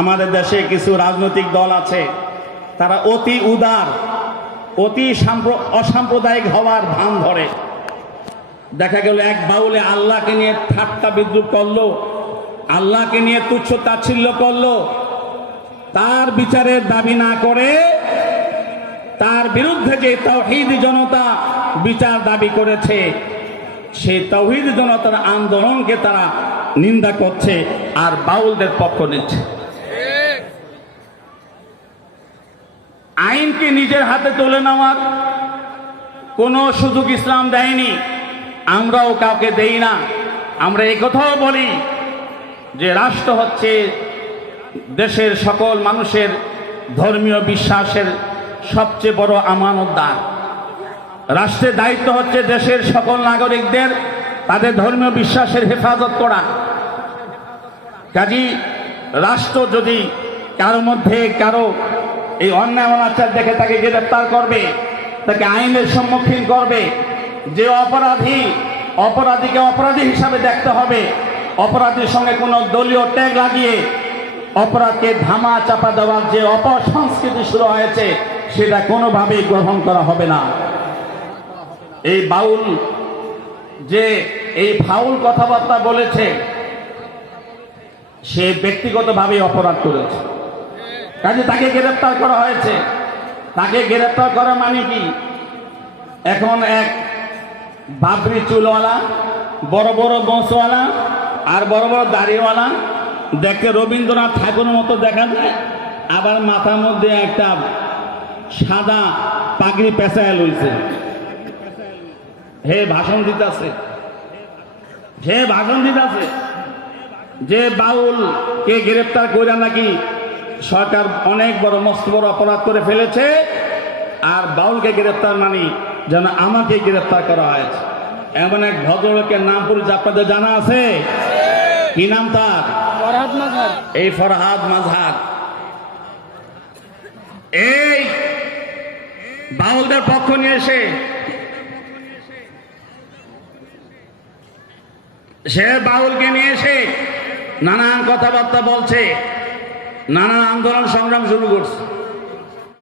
আমাদের দেশে কিছু রাজনৈতিক দল আছে, তারা অতি উদার, অতি অসাম্প্রদায়িক হওয়ার ভান ধরে। দেখা গেল এক বাউলে আল্লাহকে নিয়ে ঠাট্টা বিদ্রুপ করলো, আল্লাহকে নিয়ে তুচ্ছ তাচ্ছিল্য করলো, তার বিচারের দাবি না করে তার বিরুদ্ধে যে তাওহীদি জনতা বিচার দাবি করেছে, সেই তাওহীদি জনতার আন্দোলনকে তারা নিন্দা করছে আর বাউলদের পক্ষ নিচ্ছে। আইনকে নিজের হাতে তুলে নেওয়ার কোনো সুযোগ ইসলাম দেয়নি, আমরাও কাউকে দেই না। আমরা এই কথাও বলি যে রাষ্ট্র হচ্ছে দেশের সকল মানুষের ধর্মীয় বিশ্বাসের সবচেয়ে বড় আমানতদার। রাষ্ট্রের দায়িত্ব হচ্ছে দেশের সকল নাগরিকদের তাদের ধর্মীয় বিশ্বাসের হেফাজত করা। কাজী রাষ্ট্র যদি কারো মধ্যে কারো এই অন্যায় অনাচার দেখে তাকে গ্রেফতার করবে, তাকে আইনের সম্মুখীন করবে। যে অপরাধীকে অপরাধী হিসাবে দেখতে হবে। অপরাধীর সঙ্গে কোনো দলীয় ট্যাগ লাগিয়ে অপরাধকে ধামা চাপা দেওয়ার যে অপসংস্কৃতি শুরু হয়েছে, সেটা কোনোভাবেই গ্রহণ করা হবে না। এই বাউল যে এই ফাউল কথাবার্তা বলেছে, সে ব্যক্তিগতভাবে অপরাধ করেছে, কাজে তাকে গ্রেফতার করা হয়েছে। তাকে গ্রেফতার করা মানে কি? এখন এক বাবরি চুলওয়ালা, বড় বড় বংশওয়ালা আর বড় বড় দাড়িওয়ালা, দেখে রবীন্দ্রনাথ ঠাকুরের মতো দেখা যায়, আবার মাথার মধ্যে একটা সাদা পাগড়ি পেঁচায় লইছে, হে ভাষণ দিতেছে, যে বাউলকে গ্রেফতার করে নাকি সরকার অনেক বড় মস্ত বড় অপরাধ করে ফেলেছে, আর বাউলকে গ্রেফতার মানে যেন আমাকে গ্রেফতার করা হয়েছে। এমন এক ভদ্রলোকের নাম পরিচয় আপনাদের জানা আছে? কি নাম তার? ফরহাদ মাজহার। এই ফরহাদ মাজহার এই বাউলদের পক্ষ নিয়ে এসে সে বাউলকে নিয়ে এসে নানান কথাবার্তা বলছে, নানান আন্দোলন সংগ্রাম শুরু করছে।